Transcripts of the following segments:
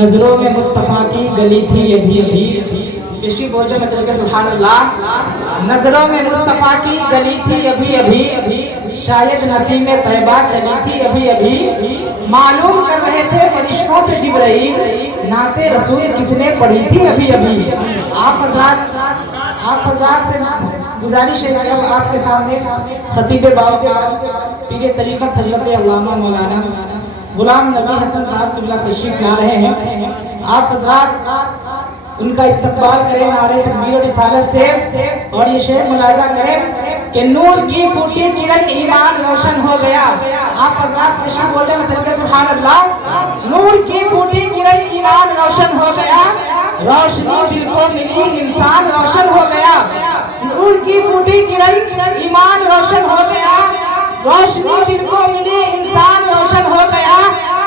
نظروں میں مصطفیٰ کی گلی تھی ابھی ابھی. پیشی بولتے میں چل کے سبحان اللہ. نظروں میں مصطفیٰ کی گلی تھی ابھی ابھی, شاید نسیم طیبہ چلی تھی ابھی ابھی. معلوم کر رہے تھے فرشتوں سے جبرائیل, نعت رسول کس نے پڑھی تھی ابھی ابھی. آپ حضرات سے گزارش ہے کہ آپ کے سامنے خطیب باوقار پیر طریقت حضرت علامہ مولانا غلام نبی حسن صاحب قبلہ تشریف لا رہے ہیں. آپ حضرات ان کا استقبال کریں نعرہ تکبیر و رسالت سے, اور یہ شعر ملاحظہ کریں کہ نور کی پھوٹی کرن ایمان روشن ہو گیا. آپ حضرات پیشی بولتے میں چل کے سبحان اللہ. نور کی پھوٹی کرن ایمان روشن ہو گیا, روشنی دل کو ملی انسان روشن ہو گیا. نور کی پھوٹی کرن ایمان روشن ہو گیا, روشنی دل کو ملی انسان روشن ہو گیا.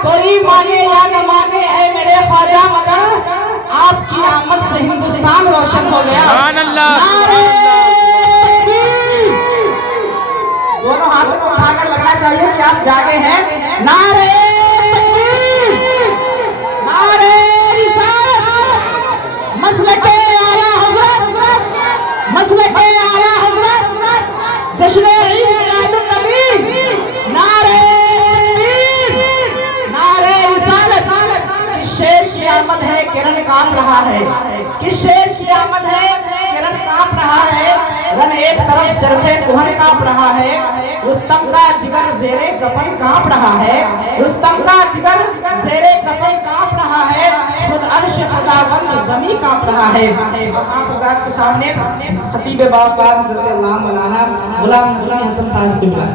کوئی مانے یا نہ مانے اے میرے خواجہ مدر, آپ کی آمد سے ہندوستان روشن ہو گیا. سبحان اللہ. دونوں ہاتھوں کو اٹھا کر لگنا چاہیے کہ آپ جاگے ہیں. نعرہ تکبیر, نعرہ رسالت, مسلک اعلیٰ حضرت, مسلک اعلیٰ حضرت, جشن عید میلاد النبی. نعرہ تکبیر, نعرہ رسالت. کس شیر کی آمد ہے کرن کانپ رہا ہے, کس شیر کی آمد ہے کرن کانپ رہا ہے. رن ایک طرف چرخے کوہن کانپ رہا ہے, رستم کا جگر زیر کفن کانپ رہا ہے, رستم کا جگر زیر کفن کانپ رہا ہے. خود عرش خداوند زمین کانپ رہا ہے. آپ حضرات کے سامنے خطیب باوقار حضرت علامہ مولانا غلام نبی حسن صاحب قبلہ.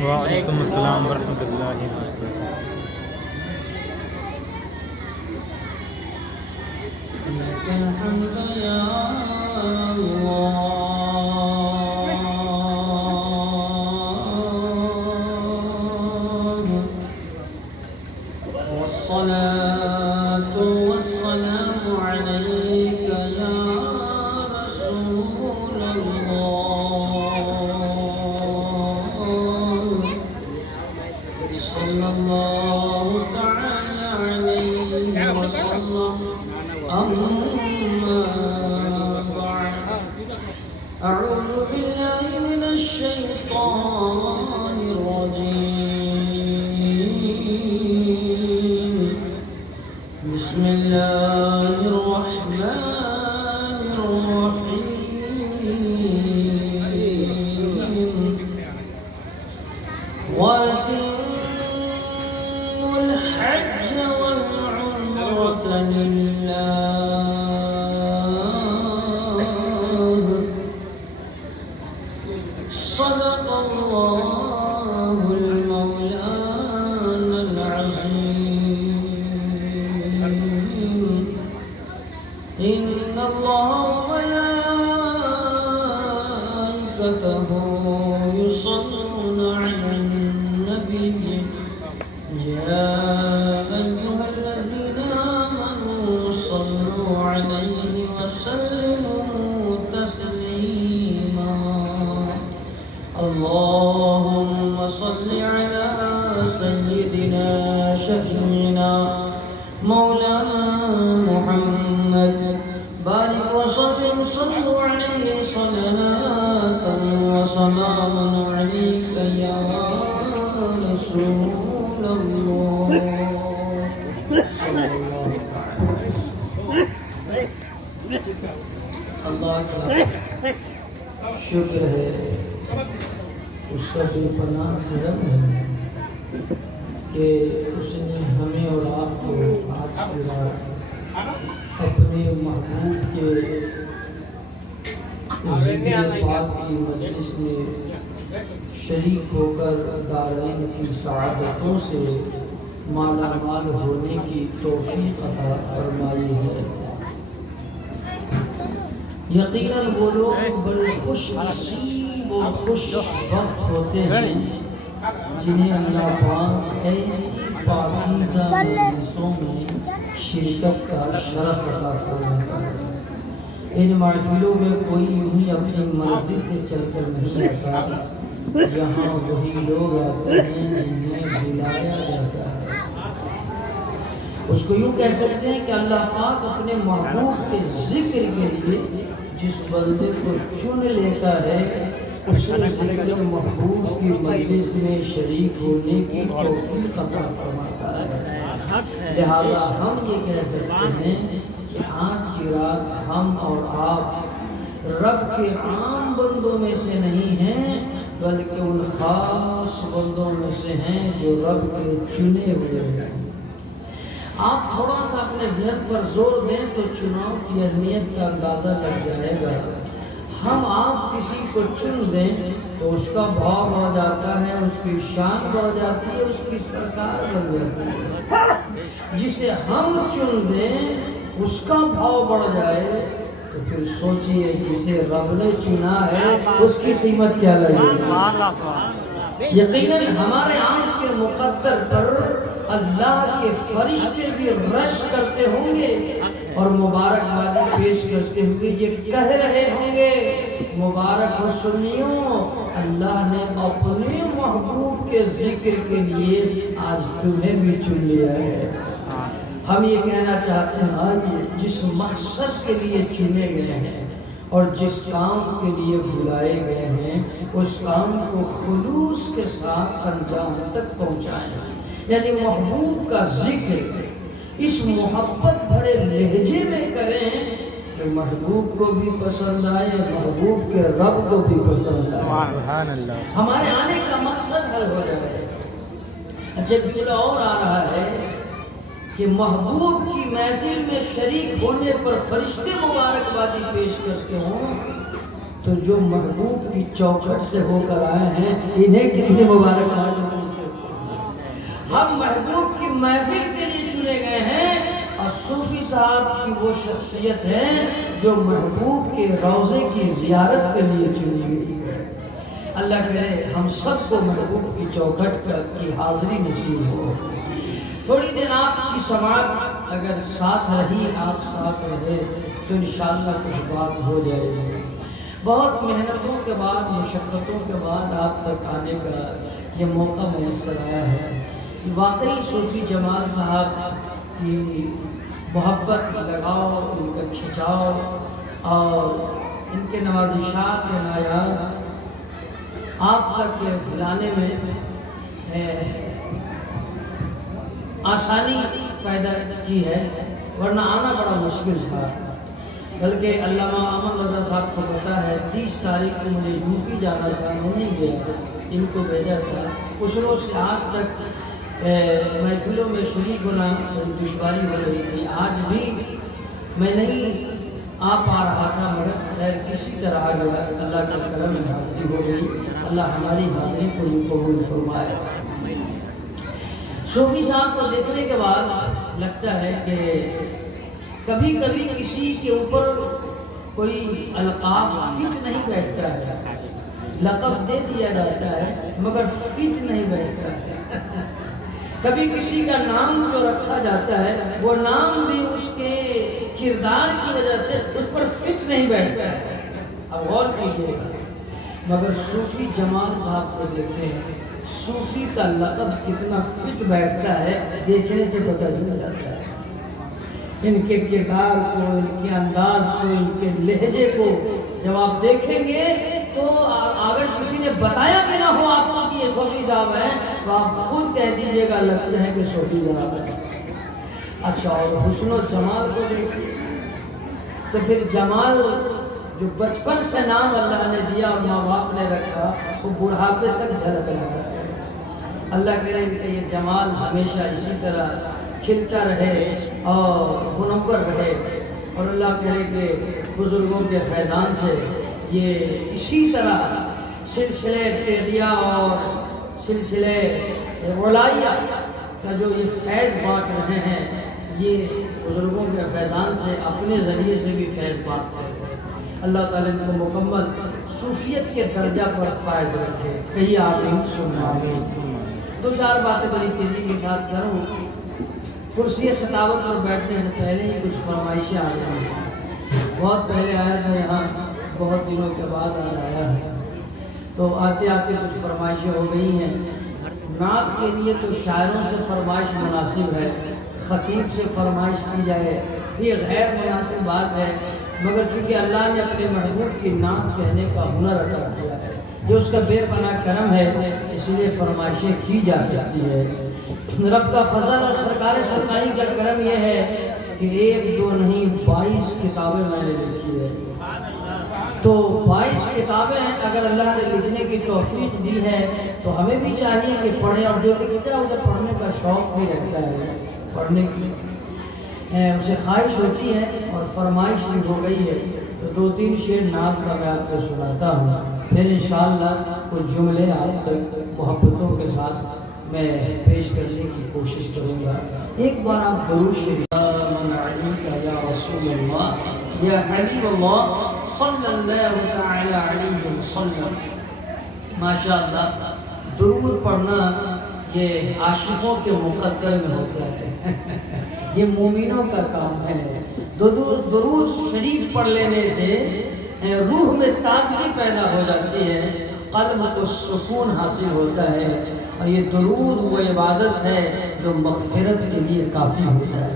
وعلیکم السلام ورحمۃ اللہ وبرکاتہ. أعوذ بالله من الشيطان الرجيم. بسم الله الرحمن الرحيم. وأتموا الحج والعمرة لله صدق الله المولانا العظيم. إن الله وملائكته يصلون على النبي يا أيها الذين آمنوا صلوا عليه وسلموا تسليما. اللهم صل على سيدنا شفيعنا مولانا محمد, بارك وسلم, صلوا عليه صلاة وسلام عليك يا رسول الله صلى الله عليه وسلم. اللہ کا شکر ہے, اس کا بے پناہ کرم ہے کہ اس نے ہمیں اور آپ کو آج کی رات اپنے محبوب کے ذکر پاک کی مجلس میں شریک ہو کر دارین کی سعادتوں سے مالا مال ہونے کی توفیق عطا فرمائی ہے. یقیناً وہ لوگ بڑے خوش نصیب خوش وقت ہوتے ہیں جنہیں اللہ پاک ایسی पाकीज़ा मजलिसों में शिरकत का शरफ अता फरमाता है। इन महफिलों में कोई यूं ही अपनी मर्जी से चलकर नहीं आता, यहाँ वही लोग आते हैं जिन्हें बुलाया जाता है। उसको यूं कह सकते हैं कि अल्लाह पाक अपने महबूब के जिक्र के लिए जिस बंदे को चुन लेता है उसे जिक्र महबूब की मजलिस में शरीक होने की तौफीक अता फरमाता है। लिहाजा हम ये कह सकते हैं कि आज की रात हम और आप रब के आम बंदों में से नहीं हैं, बल्कि उन खास बंदों में से हैं जो रब के चुने हुए हैं। आप थोड़ा सा अपने जहन पर जोर दें तो चुनाव की अहमियत का अंदाज़ा लग जाएगा। हम आप किसी को चुन दें तो उसका भाव बढ़ जाता है, उसकी शान बढ़ जाती है, उसकी सरकार बन जाती है। जिसे हम चुन दें उसका भाव बढ़ जाए तो फिर सोचिए जिसे रब ने चुना है उसकी कीमत क्या लगेगी। यकीनन हमारे आँख के मुकद्दर पर अल्लाह के फरिश्ते भी रश करते होंगे और मुबारकबादी पेश करते हुए ये कह रहे होंगे, मुबारक हो सुनियो, अल्लाह ने अपने महबूब के जिक्र के लिए आज तुम्हें भी चुन लिया है। हम ये कहना चाहते हैं आज जिस मकसद के लिए चुने गए हैं और जिस काम के लिए बुलाए गए हैं उस काम को खुलूस के साथ अंजाम तक पहुँचाएं। यानी महबूब का जिक्र इस मोहब्बत भरे लहजे में करें कि महबूब को भी पसंद आए, महबूब के रब को भी पसंद आए, हमारे आने का मकसद हल हो जाए। अच्छा जुमला और आ रहा है कि महबूब की महफिल में शरीक होने पर फरिश्ते मुबारकबादी पेश करते हों तो जो महबूब की चौखट से होकर आए हैं इन्हें कितनी मुबारकबादी। हम महबूब की महफिल के लिए चुने गए हैं और सूफी साहब की वो शख्सियत है जो महबूब के रोज़े की ज़ियारत के लिए चुनी गई है। अल्लाह करे हम सबको महबूब की चौखट की हाज़िरी नसीब हो। थोड़ी देर आपकी समात अगर साथ रही, आप साथ रहे तो इंशाअल्लाह कुछ बात हो जाएगी। बहुत मेहनतों के बाद, मुशक्क़तों के बाद आप तक आने का ये मौका मैसर आया है। वाकई सूफी जमाल साहब की मोहब्बत, लगाव, इनका खिंचाव और इनके नवाजिशात इनायात आप तक लाने में आसानी पैदा की है, वरना आना बड़ा मुश्किल था। बल्कि अल्लामा अमन रज़ा साहब को पता है 30 तारीख को मुझे यूपी जाना था, मैं नहीं गया, इनको भेजा था। उस रोज़ से आज तक महफिलों में शरीक होना दुश्वारी हो रही थी। आज भी मैं नहीं आ पा रहा था, मगर खैर किसी तरह आ गया, अल्लाह के करम में हाज़िरी हो गई। अल्लाह हमारी हाज़िरी को कबूल फरमाए। सूफी साहब को देखने के बाद लगता है कि कभी कभी किसी के ऊपर कोई अलक़ाब फिट नहीं बैठता है, लक़ब दे दिया जाता है मगर फिट नहीं बैठता है। कभी किसी का नाम जो रखा जाता है वो नाम भी उसके किरदार की वजह से उस पर फिट नहीं बैठता है। अब गौर कीजिएगा, मगर सूफी जमाल साहब को देखते हैं, सूफी का लक़ब कितना फिट बैठता है देखने से पता चल जाता है। इनके किरदार को, इनके अंदाज को, इनके लहजे को जब आप देखेंगे तो अगर किसी ने बताया भी ना हो आपको कि ये सूफी साहब हैं तो आप खुद कह दीजिएगा लगते हैं कि सूफी साहब है। अच्छा, और हुस्न जमाल को देखिए तो फिर जमाल जो बचपन से नाम अल्लाह ने दिया और माँ बाप ने रखा वो बुढ़ापे तक झलक रहा है। अल्लाह करे कि ये जमाल हमेशा इसी तरह खिलता रहे और मुनव्वर रहे और अल्लाह करे कि बुज़ुर्गों के फैज़ान से ये इसी तरह सिलसिले तेजिया और सिलसिले वलाइया का जो ये फैज़ बाँट रहे हैं, ये बुज़ुर्गों के फैज़ान से अपने ज़रिए से भी फैज़ बाँटते हैं। अल्लाह ताला इनको मुकम्मल सूफियत के दर्जा पर फायज रखे। कहीं आप सुना دو چار باتیں بڑی تیزی کے ساتھ کروں. کرسی خطابت پر بیٹھنے سے پہلے ہی کچھ فرمائشیں آ گئی ہیں. بہت پہلے آیا تھا یہاں, بہت دنوں کے بعد آیا ہے, تو آتے آتے کچھ فرمائشیں ہو گئی ہیں. نعت کے لیے تو شاعروں سے فرمائش مناسب ہے, خطیب سے فرمائش کی جائے یہ غیر مناسب بات ہے, مگر چونکہ اللہ نے اپنے محبوب کی نعت کہنے کا ہنر عطا کیا ہے, یہ اس کا بے پناہ کرم ہے, اس لیے فرمائشیں کی جا سکتی ہے. رب کا فضل اور سرکار سرکاری کا کرم یہ ہے کہ ایک دو نہیں 22 کتابیں میں نے لکھی ہے. تو 22 کتابیں ہیں, اگر اللہ نے لکھنے کی توفیق دی ہے تو ہمیں بھی چاہیے کہ پڑھیں, اور جو لکھتا ہے اسے پڑھنے کا شوق بھی رہتا ہے, پڑھنے کی اسے خواہش ہوتی ہے اور فرمائش بھی ہو گئی ہے. تو دو تین شعر نعت کا میں آپ کو سناتا ہوں, پھر انشاءاللہ کچھ جملے آپ تک محبتوں کے ساتھ میں پیش کرنے کی کوشش کروں گا. ایک بار آپ درود شریف یا رسول اللہ یا حبیب اللہ صلی اللہ تعالی علیہ وسلم. ماشاءاللہ درود پڑھنا یہ عاشقوں کے مقدر میں ہوتا ہے, یہ مومنوں کا کام ہے. درود شریف پڑھ لینے سے روح میں تازگی پیدا ہو جاتی ہے, قلب کو سکون حاصل ہوتا ہے, اور یہ درود وہ عبادت ہے جو مغفرت کے لیے کافی ہوتا ہے.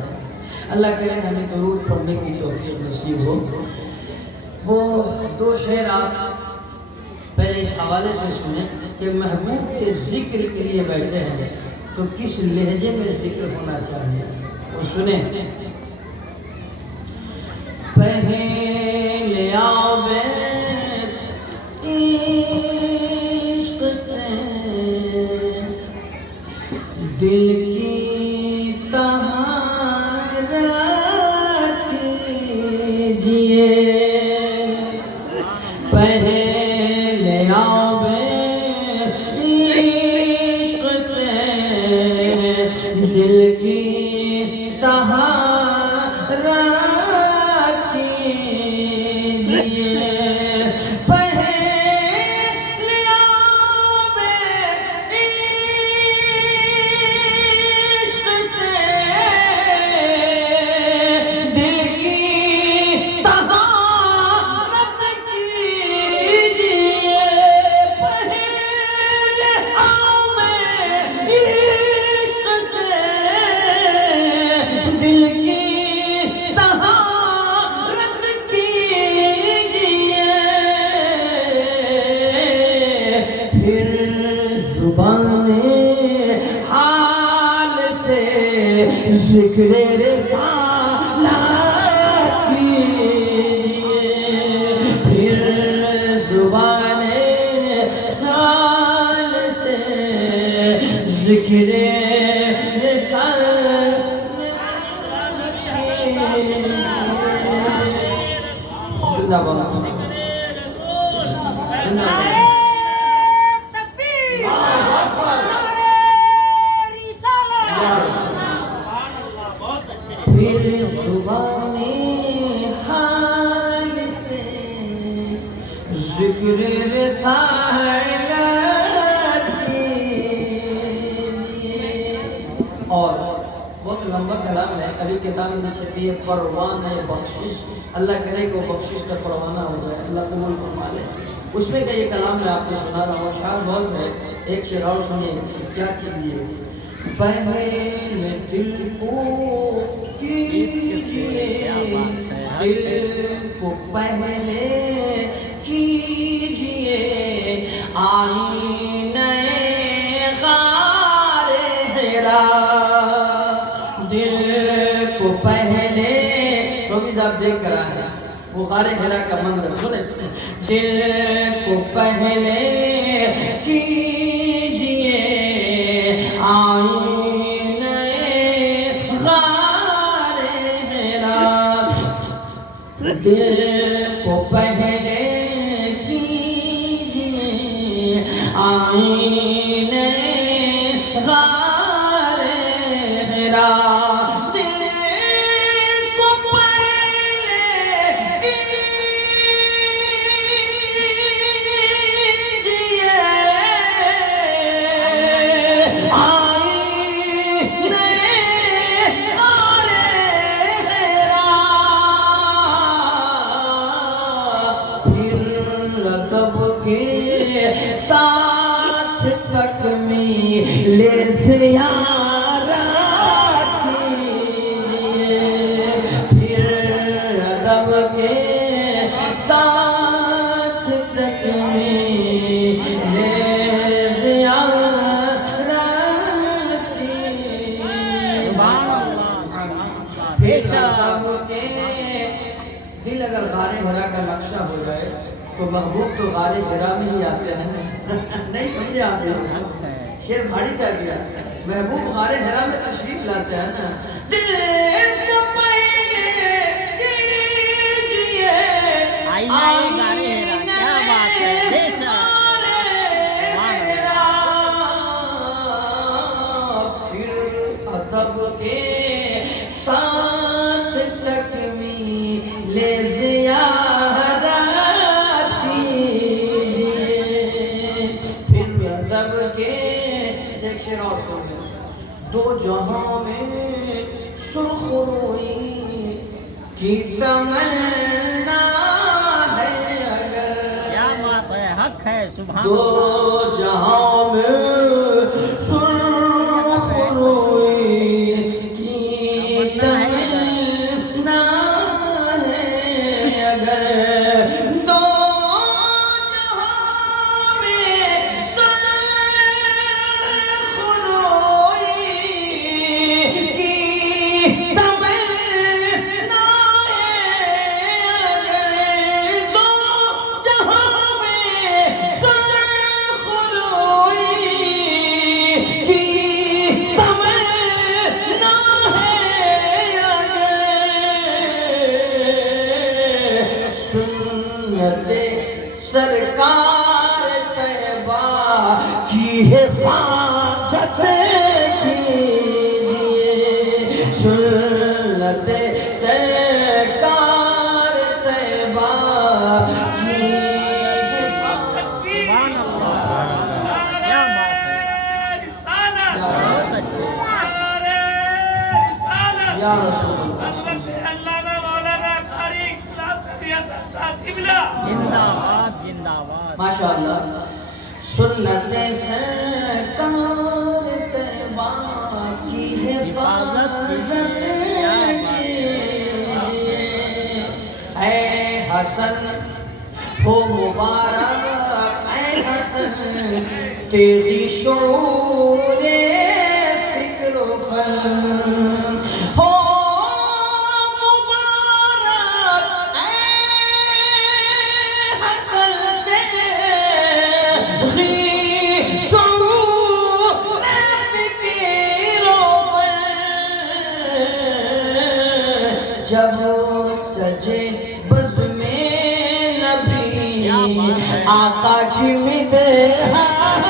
اللہ کرے ہمیں درود پڑھنے کی توفیق نصیب ہو. وہ دو شعر آپ پہلے اس حوالے سے سنیں کہ محبوب کے ذکر کے لیے بیٹھے ہیں تو کس لہجے میں ذکر ہونا چاہیے, وہ سنیں. پہلے آؤ بیت عشق سے دل کی طہارت کیجئے, پہلے آؤ بیت عشق سے دل کی طہارت کیجئے, ذکر رسالت کیجئے, پھر زبان حال سے ذکر رسالت کیجئے. زندہ باد. پھر زبان حال سے ذکر رسالت کیجئے. اور بہت لمبا کلام ہے, ابھی کتاب میں چھپی ہے پروانہ بخشش. اللہ کرے کہ وہ بخشش کا پروانہ ہو جائے, اللہ قبول فرما لے. اس میں کا یہ کلام میں آپ کو سنا رہا ہوں, شاعر بہت ہے. ایک شعر اور سنیے, کیا کیجیے. پہلے دل کو کیجئے, دل کو پہلے کیجئے آئینہ غار حرا, دل کو پہلے صوفی صاحب دیکھ کر آئے وہ غار حرا کا منظر سنیں. دل کو پہلے کیجئے آئینہ غار حرا, دل کو پہلے کیجئے آئینہ غار حرا, پھر ادب کے دل اگر غار ہرا کا نقشہ ہو جائے تو محبوب تو غار ہرا میں ہی آتے ہیں نہیں سمجھے آپ شیر بھاڑی کیا گیا محبوب غار ہرا میں تشریف لاتے ہیں نا دل کو پہلے کیجئے آئینے کیا بات ہے بے شک ادب کے ساتھ تکمیل زیارت کیجئے پھر ادب کے ایک شعر اور سنیں دو جہاں میں سرخ روئی کی تمنا ہے اگر کیا بات ہے حق ہے سبحان دو اللہ جہاں میں سرخ روئی کی تمنا ہے اگر دو جہاں میں سرخ روئی کی تمنا ہے اگر دو جہاں میں سرخ روئی کی تمنا ہے اگر سنت سرکار طیبہ کی حفاظت کیجئے سنت سرکار طیبہ کی حفاظت سبحان اللہ کیا بات ہے بہت اچھے یا رسول اللہ زندہ باد زندہ باد ماشاءاللہ سنت سرکار طیبہ کی حفاظت کیجئے اے حسن ہو مبارک اے حسن تیری شعور فکر و فن ہو مبارک اے حسن تیری شعور فکر و فن جب سجے بز میں نبی آقا کی مدحت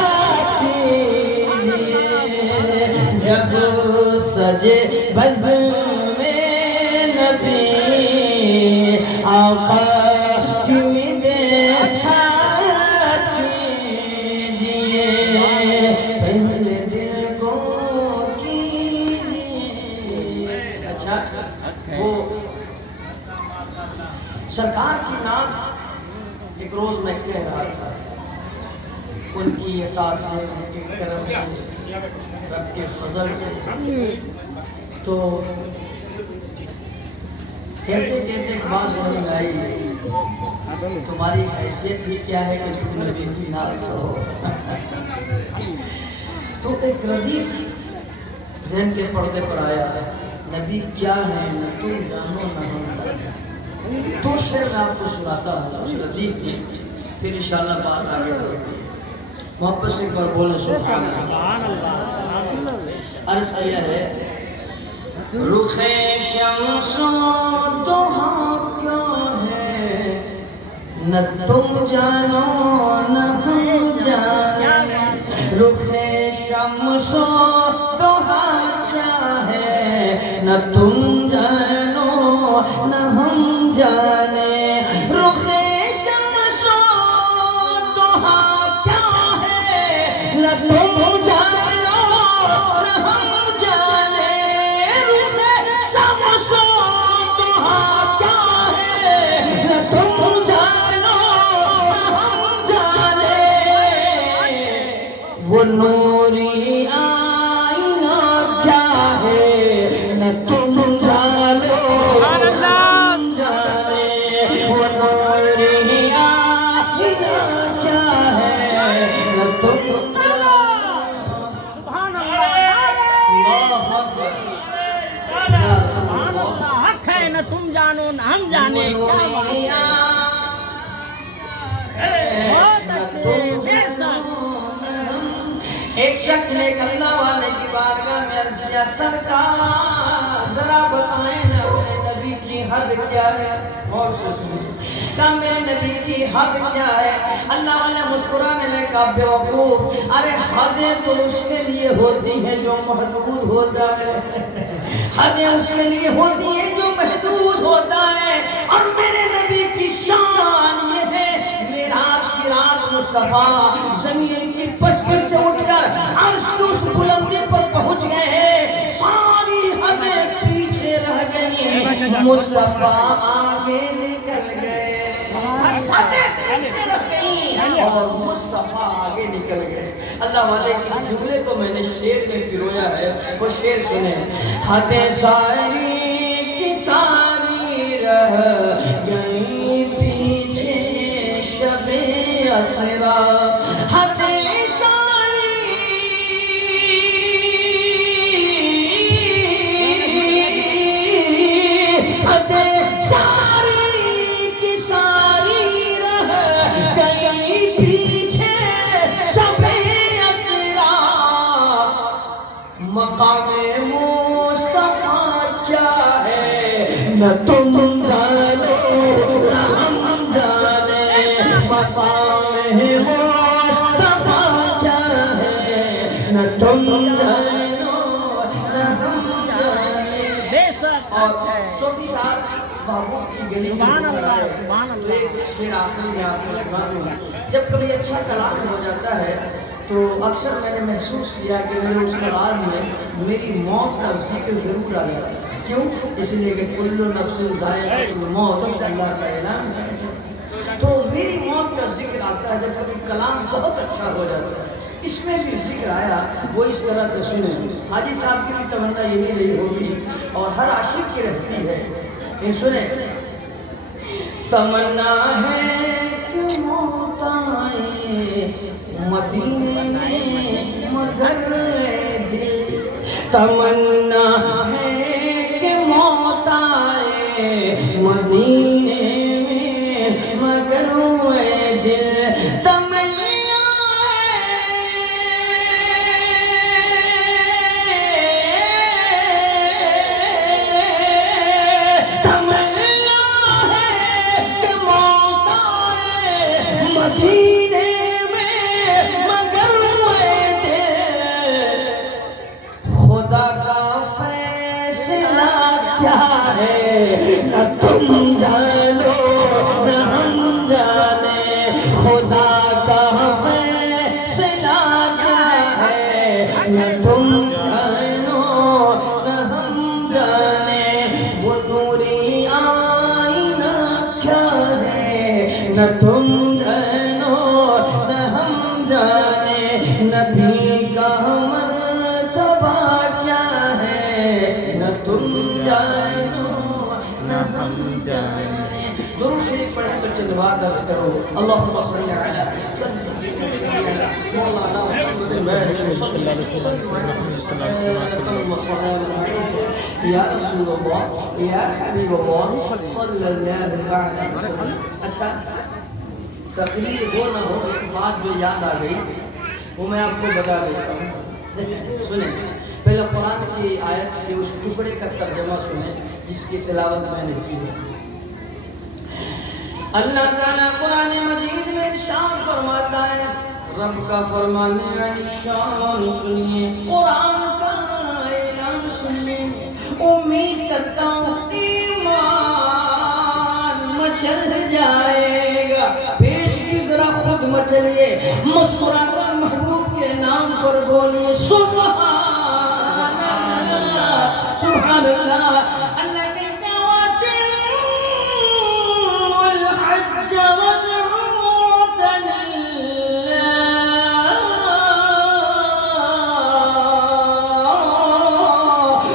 کیجئے جب سجے بز میں نبی آقا کی مدحت کیجئے پہلے دل کو کیجئے اچھا وہ سرکار کی نعت ایک روز میں کہہ رہا تھا ان کی عطا سے ان کے کرم سے رب کے فضل سے تو کہتے کہتے ایک بات سمجھ آئی تمہاری حیثیت ہی کیا ہے کہ تم نبی کی نعت کرو تو ایک ردیف ذہن کے پردے پر آیا نبی کیا ہے نہ تم جانو نہ ہم جانو تو شعر میں آپ کو سناتا ہوں اس ردیف میں پھر انشاءاللہ بات آگے بڑھے گی محبت سے ایک بار بولیں سبحان اللہ عرض کیا ہے رخ شمس و ضحیٰ کیا ہے نہ تم جانو نہ ہم جانے رخ شمس و ضحیٰ کیا ہے نہ تم جانو نہ ہم جانے رخ شمس و ضحیٰ کیا ہے نہ تم جانو نہ ہم جانے رخ شمس و ضحیٰ کیا ہے نہ تم جانو نہ ہم جانے وہ نوری آئینہ کیا ہے نہ تم جانو ہم جانے وہ نوری آئینہ کیا ہے نہ تم سبحان اللہ اللہ اکبر تم جانو نہ ہم جانے کیا بہت اچھے بے شک ایک شخص نے اللہ والے کی بارگاہ میں عرض کیا سرکار ذرا بتائیں نا میرے نبی کی حد کیا ہے اور کہا میرے نبی کی حد کیا ہے اللہ والے مسکرانے لگے کہا بیوقوف ارے حدیں تو اس کے لیے ہوتی ہیں جو محدود ہوتا ہے حدیں اس کے لیے ہوتی ہیں جو محدود ہوتا ہے اور میرے نبی کی شان یہ ہے معراج کی رات مصطفیٰ زمین کی پس پس سے اٹھ کر عرش کی اس بلندی پر پہنچ گئے ہیں ساری حدیں پیچھے رہ گئی مصطفیٰ آگے نکل گئے حدیں پیچھے رہ گئی اور مصطفیٰ آگے نکل گئے اللہ والے کی جملے کو میں نے شعر میں پرویا ہے وہ شعر سنیں حدیں ساری کی ساری رہ گئی پیچھے شب اسرا حدیں ساری حدیں ساری کی ساری رہ گئی پیچھے شب اسرا مقام مصطفیٰ کیا ہے نہ تم جانو نہ ہم جانے مقام مصطفیٰ کیا ہے نہ تم جانو نہ ہم جانے بے شک اور صوفی صاحب محبوب کی گلی سے سبحان اللہ، گزرا ہے۔ سبحان اللہ۔ تو ایک شعر آخری میں آپ کو سنا دوں جب کبھی اچھا کلام ہو جاتا ہے تو اکثر میں نے محسوس کیا کہ میرے اس کلام میں میری موت کا ذکر ضرور آ جاتا ہے کیوں اس لیے کہ کل نفس ذائقۃ الموت اللہ کا اعلان ہے تو میری موت کا ذکر آتا ہے جب کبھی کلام بہت اچھا ہو جاتا ہے اس میں بھی ذکر آیا وہ اس طرح سے سنیں حاجی صاحب کی بھی تمنا یہی رہی ہوگی اور ہر عاشق کی رہتی ہے یہ سنیں تمنا ہے کہ موت آئے مدینے میں مگر دل تمنا ہے کہ موت آئے مدینے میں مگر دل تمنا مدینے میں مگر دل خدا کا فیصلہ کیا ہے نہ تم جانو نہ ہم جانے خدا کا فیصلہ کیا ہے نہ تم جانو نہ ہم جانے وہ نوری آئینہ کیا ہے نہ تم نبی کا مرتبہ کیا ہے نہ تم جانو نہ ہم جانے درود شریف پڑھیں تو چند بات عرض کرو اللہم صلی علی مولانا محمد یا رسول اللہ یا حبیب اللہ صلی اللہ علیہ وسلم اچھا تقریر ہو نہ ہو ایک بات جو یاد آ گئی وہ میں آپ کو بتا دیتا ہوں سنیں پہلے قرآن کی آیت کے اس ٹکڑے کا ترجمہ سنیں جس کی تلاوت میں نے کی ہے اللہ تعالیٰ قرآن مجید میں ارشاد فرماتا ہے رب کا فرمانے علی شان سنیے قرآن کا اعلان سنیے امید کرتا ہوں ایمان مچل جائے گا پیش کی ذرا خود مچلیے مسکرا کر محبوب کے نام پر بولیے سبحان اللہ سبحان اللہ اللہ کہتے ہیں وَأَتِمُّوا الْحَجَّ وَالْعُمْرَةَ لِلَّهِ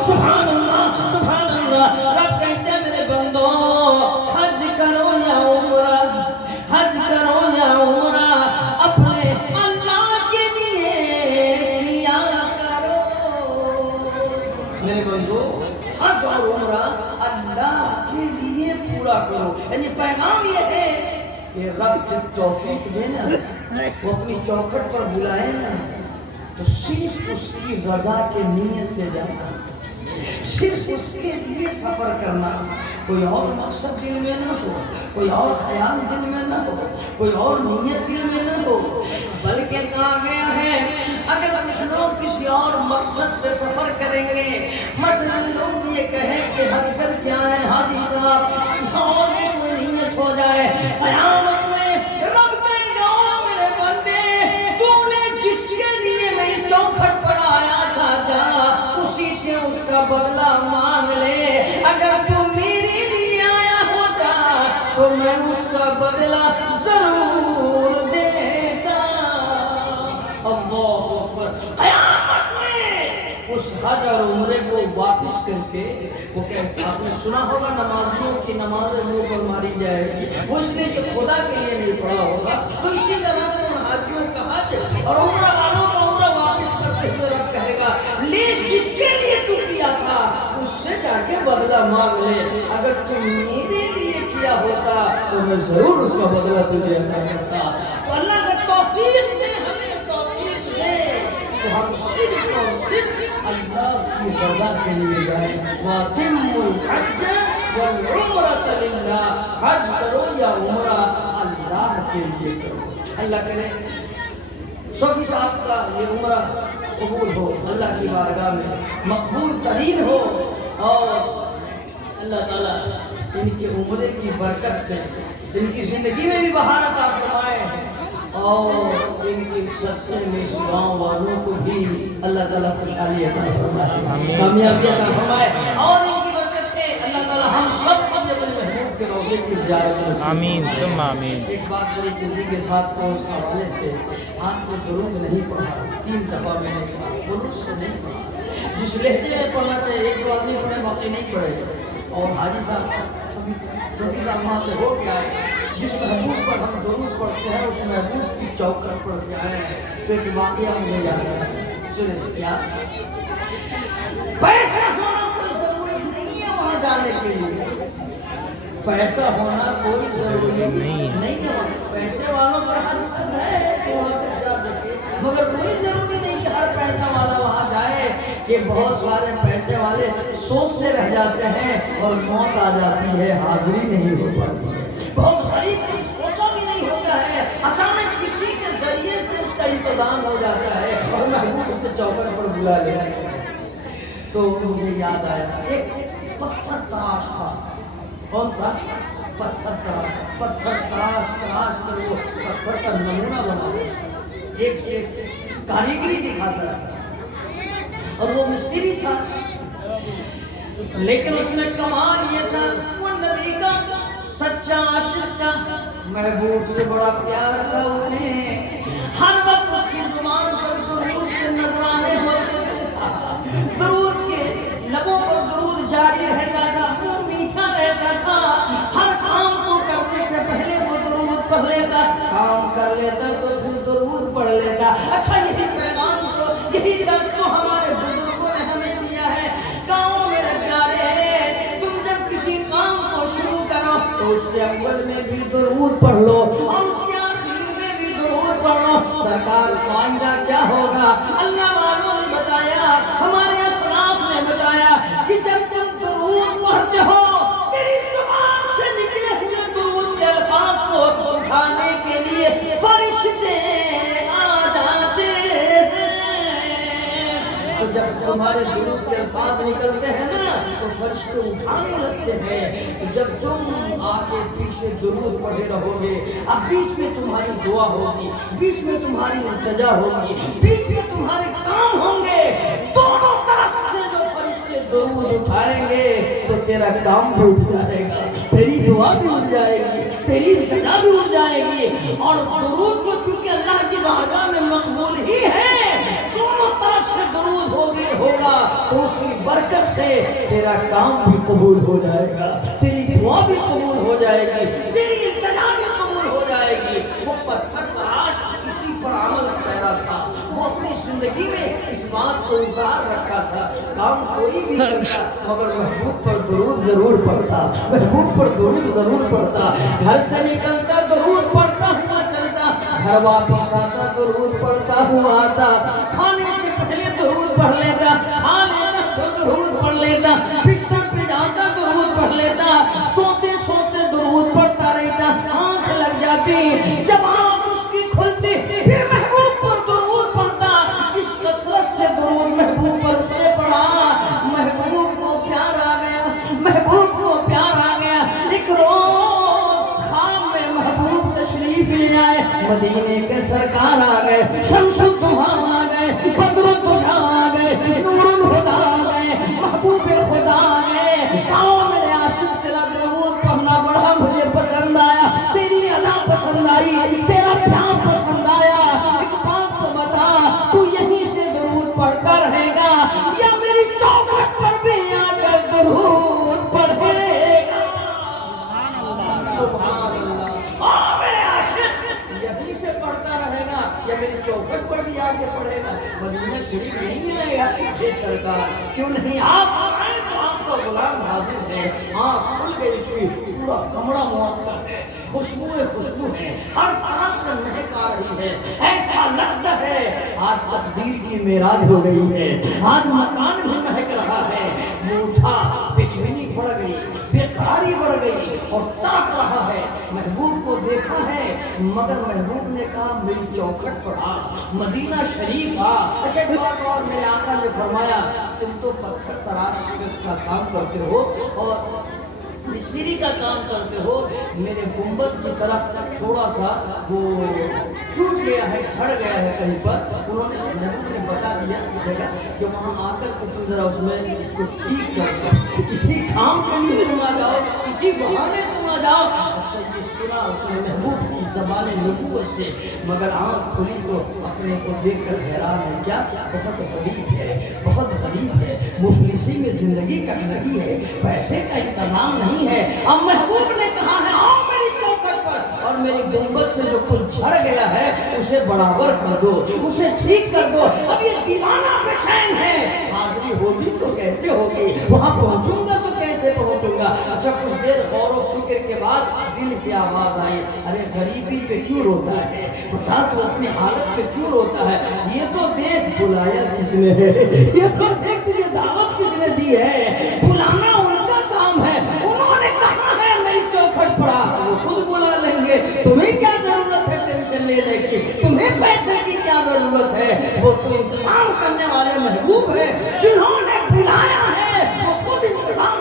سبحان اللہ سبحان اللہ رب کہتے ہیں میرے بندو حج کرو یا عمرہ حج کرو یا عمرہ اپنے اللہ کے لیے کیا کرو میرے بندو हज और उम्रा अल्लाह के लिए पूरा करो। यानी पैगाम ये है कि रब जब तौफीक दे ना, वो अपनी चौखट पर बुलाए ना, तो सिर्फ उसकी रजा के नीयत से जाना, सिर्फ उसके लिए सफर करना, कोई और मकसद दिल में न हो, कोई और ख्याल दिल में न हो, कोई और नीयत दिल में न हो, बल्कि कहा गया है अगर कुछ लोग किसी और मकसद से सफर करेंगे, मसलन लोग ये कहें कि हज कर क्या है हाजी साहब, और भी कोई नीयत हो जाए, क़यामत में रब कहेगा ओ मेरे बंदे, तूने जिसके लिए मेरी चौखट पर आया था जा, उसी से उसका बदला मांग ले। अगर तू मेरे लिए आया होता तो मैं उसका बदला जरूर देता। अल्लाह अकबर। क़यामत में उस हज और उम्रे को वापस करके वो कहते, आपने सुना होगा नमाजियों की नमाज़ें मुंह पर मारी जाएगी, वो इसलिए कि खुदा के लिए नहीं पढ़ा होगा, तो इसी तरह से उन हाजियों का हज और उम्रा वालों का उम्रा वापस करते हुए रब कहेगा ले जिसके लिए तू किया था उससे जाके बदला मांग ले। अगर तू मेरे लिए किया होता तो मैं जरूर उसका बदला तुझे अता करता। तो अल्लाह का तौफीक दे, हमें तौफीक दे तो हम सिर्फ और सिर्फ अल्लाह की रज़ा के लिए जाए। वातिमुल हज वल उम्रत लिल्लाह, हज करो या उम्रा अल्लाह के लिए करो। अल्लाह करे सोफी साहब का ये उम्रा कबूल हो, अल्लाह की बारगाह में मकबूल तरीन हो, और अल्लाह ताला इनके उम्रे की बरकत से इनकी ज़िंदगी में भी बहार अता फरमाए, और इनके सच्चे में इस गाँव वालों को भी अल्लाह ताला खुशहाली अता फरमाए, कामयाबी अता फरमाए, और इनकी बरकत से अल्लाह ताला हम सब अपने महबूब के रोज़े की ज़ियारत नसीब फरमाए। आमीन सुम्मा आमीन। एक बात बड़ी खुशी के साथ को उस हवाले से आपको दुरूद नहीं पढ़ा, 3 दफ़ा मैंने कहा दुरूद से नहीं पढ़ा, जिस लहजे में पढ़ना चाहिए एक दो आदमी पढ़े बाकी नहीं पढ़े। और हाजी साहब सोफी साहब वहाँ से हो के आए, जिस महबूब पर हम दुरूद पढ़ते हैं उस महबूब की चौखट पर से आए हैं, तो एक वाक़या मुझे याद है। सुने क्या, पैसा होना कोई ज़रूरी नहीं है वहाँ जाने के लिए, पैसा होना कोई जरूरी नहीं है, पैसे वालों पर हज है तो वहाँ तक जा सके, मगर कोई जरूरी नहीं कि हर पैसा वाला वहाँ जाए। कि बहुत सारे पैसे वाले सोचते रह जाते हैं और मौत आ जाती है, हाजिरी नहीं हो पाती है, बहुत गरीब की सोचा भी नहीं होता है, अचानक किसी के जरिए से उसका इंतजाम हो जाता है और महबूब उसे चौखट पर बुला लेता है। तो मुझे याद आया एक पत्थर तराश था, कौन था? पत्थर तराश। पत्थर तराश तराश कर वो पत्थर का नमूना बना, एक से एक कारीगरी दिखाता था, और वो मिस्त्री था, लेकिन उसमें कमाल ये था वो नबी का सच्चा आशिक था, महबूब से बड़ा प्यार था उसे, हर वक्त उसकी जुबान पर दुरूद के नजराने होते थे, दुरूद के लबों पर दुरूद जारी रहता था, वो मीठा रहता था, हर काम को करने से पहले वो दुरूद पढ़ लेता, काम कर लेता तो फिर दुरूद पढ़ लेता। अच्छा यही पैगाम को, यही दर्स को हमारे बुजुर्गों ने हमें दिया है। गाँव मेरे प्यारे, तुम जब किसी काम को शुरू करो तो उसके अव्वल में भी दुरूद पढ़ लो और उसके आखिर में भी दुरूद पढ़ लो। सरकार फायदा क्या होगा? अल्लाह वालों ने बताया, हमारे असलाफ ने बताया कि जब तुम दुरूद पढ़ते हो तेरी जुबान से निकले हुए दुरूद के अल्फाज को उठाने के लिए फरिश्ते आ जाते हैं। तो जब तुम्हारे दुरूद के अल्फाज निकलते हैं ना तो फरिश्ते उठाने लगते हैं। तो जब तुम आगे पीछे दुरूद पढ़े रहोगे, अब बीच में तुम्हारी दुआ होगी, बीच में तुम्हारी इल्तिजा होगी, बीच में तुम्हारे काम होंगे, दोनों तरफ से जो फरिश्ते दुरूद उठाएंगे तो तेरा काम भी उठ जाएगा, तेरी दुआ भी उठ जाएगी, तेरी इल्तिजा भी उठ जाएगी। और दुरूद तो चूंकि अल्लाह की बारगाह में मकबूल ही है, दोनों तरफ से दुरूद होगा तो उसकी बरकत से तेरा काम भी कबूल हो जाएगा, तेरी दुआ भी कबूल हो जाएगी, तेरी इल्तिजा भी कबूल हो जाएगी। वो पत्थर तराश किसी पर अमल पैरा था, वो अपनी जिंदगी में इस बात को उतार रखा था, काम कोई भी करता मगर महबूब पर दुरूद जरूर पड़ता, महबूब पर दुरूद जरूर पड़ता। घर से निकलता दुरूद पड़ता हुआ चलता, घर वापस आता दुरूद पड़ता हुआ आता, खाने से पहले दुरूद पढ़ लेता, खाने तक तो दुरूद पढ़ लेता, बिस्तर पे जाता दुरूद पढ़ लेता, सोते सोते दुरूद पढ़ता रहता। आंख लग जाती, जब आंख उसकी खुलती फिर महबूब पर दुरूद पढ़ता। इस कसरत से दुरूद महबूब पर उसने पढ़ा, महबूब को प्यार आ गया, महबूब को प्यार आ गया। एक रोज खाम में महबूब तशरीफ ले आए, मदीने के सरकार आ गए, शमसुद्दौला आ गए, बदरुद्दुजा आ गए, नूरुल हुदा आ गए, महबूब खुदा आ गए। आओ मेरे आशिक तेरा दुरूद पढ़ना बड़ा मुझे पसंद आया, तेरी अदा पसंद आई, तेरा प्यार पसंद आया। एक बात तो बता, तू यहीं से दुरूद पढ़ता रहेगा या मेरी चौखट पर भी आकर दुरूद पढ़ेगा? सुभान अल्लाह। आ मेरे आशिक यहीं से पढ़ता रहेगा या मेरी चौखट पर भी आके पढ़ेगा? मदीना शरीफ नहीं आएगा? ये सरकार क्यों नहीं? आप आए तो आपका गुलाम हाजिर है। आँख खुल गई थी, पूरा कमरा मुअत्तर है, खुशबू है, हर तरफ से महक आ रही है। ऐसा लगता है आज तकदीर की मेराज हो गई है, आज मकान भी महक रहा है। मूठा बेचैनी बढ़ गई, बेकरारी बढ़ गई और तड़प रहा है। महबूब को देखा है मगर महबूब ने कहा मेरी चौखट पर आ, मदीना शरीफ आ। अच्छा एक बात और, मेरे आका ने फरमाया तुम तो पत्थर तराश का काम करते हो और मिस्त्री का काम करते हो, मेरे गुंबद की तरफ थोड़ा सा वो टूट गया है, झड़ गया है कहीं पर। उन्होंने महबूब ने बता दिया जगह कि वहाँ आकर के तुम जरा उसमें उसको ठीक कर दो, इसी काम के लिए तुम आ जाओ, इसी बहाने तुम आ जाओ। अच्छा ये सुना उसने महबूब की ज़बान नबूवत से, मगर आँख खुली तो अपने को देख कर हैरान है, क्या बहुत गरीब है, बहुत गरीब है, मुफलिसी में जिंदगी कट रही है, पैसे का इंतजाम नहीं है। अब महबूब ने कहा है आओ मेरी चौखट पर और मेरी गुंबद से जो कुछ झड़ गया है उसे बराबर कर दो, उसे ठीक कर दो। अब ये दीवाना बेचैन है, हाजिरी होगी तो कैसे होगी, वहां पहुंचूंगा तो कैसे पहुंचूंगा। अच्छा कुछ देर गौर और फिक्र के बाद दिल से आवाज आई, अरे गरीबी पे क्यों रोता है, बता तो अपनी हालत पे क्यों रोता है। ये तो देख बुलाया किसने है, ये तो देख तुझे दावत किसने दी है, बुलाना उनका काम है। उन्होंने कहा है मेरी चौखट पड़ा, वो खुद बुला लेंगे, तुम्हें क्या जरूरत है टेंशन लेने की, तुम्हें पैसे की क्या जरूरत है। वो तो इंतजाम करने वाले महबूब है, जिन्होंने बुलाया है वो खुद इंतजाम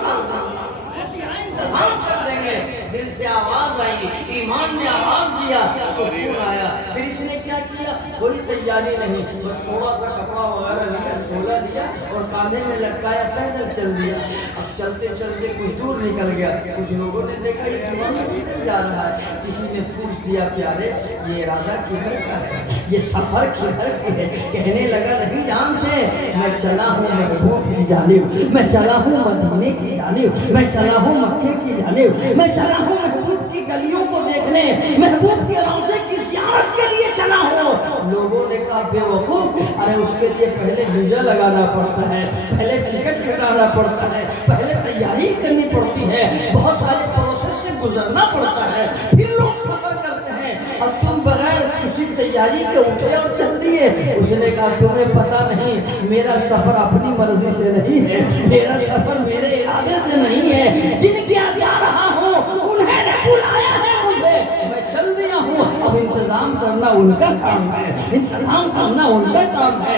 कर देंगे। दिल से आवाज आई, ईमान ने आवाज दिया, सुकून आया। फिर इसने क्या किया, कोई तैयारी नहीं, बस थोड़ा सा कपड़ा वगैरह लिया, झोला दिया और कांधे में लटकाया, पैदल चल दिया। अब चलते चलते कुछ दूर निकल गया, कुछ लोगों ने देखा ये दीवाना किधर जा रहा है। किसी ने पूछ दिया प्यारे ये इरादा किधर का है, ये सफर किधर की है। कहने लगा नहीं जान से, मैं चला हूँ महबूब की जानिब, मैं चला हूँ मदीने की जानिब, मैं चला हूँ मक्के की जानिब, मैं चला हूँ महबूब की गलियों को देखने, महबूब के रोज़े की ज़ियारत के लिए चला हूँ। लोगों ने कहा बेवकूफ, अरे उसके लिए पहले वीजा लगाना पड़ता है, पहले टिकट कटाना पड़ता है, पहले तैयारी करनी पड़ती है, बहुत सारे प्रोसेस से गुजरना पड़ता है, फिर लोग सफर करते हैं। अब तुम बगैर किसी तैयारी के उठे और चल दिए। उसने कहा तुम्हें पता नहीं, मेरा सफर अपनी मर्जी से नहीं है, मेरा सफर मेरे इरादे से नहीं है। जिनके यहाँ जा रहा हूँ उन्हें बुलाया है मुझे, मैं चल दिया हूँ। अब इंतजाम करना उनका काम है, इंतजाम करना उनका काम है,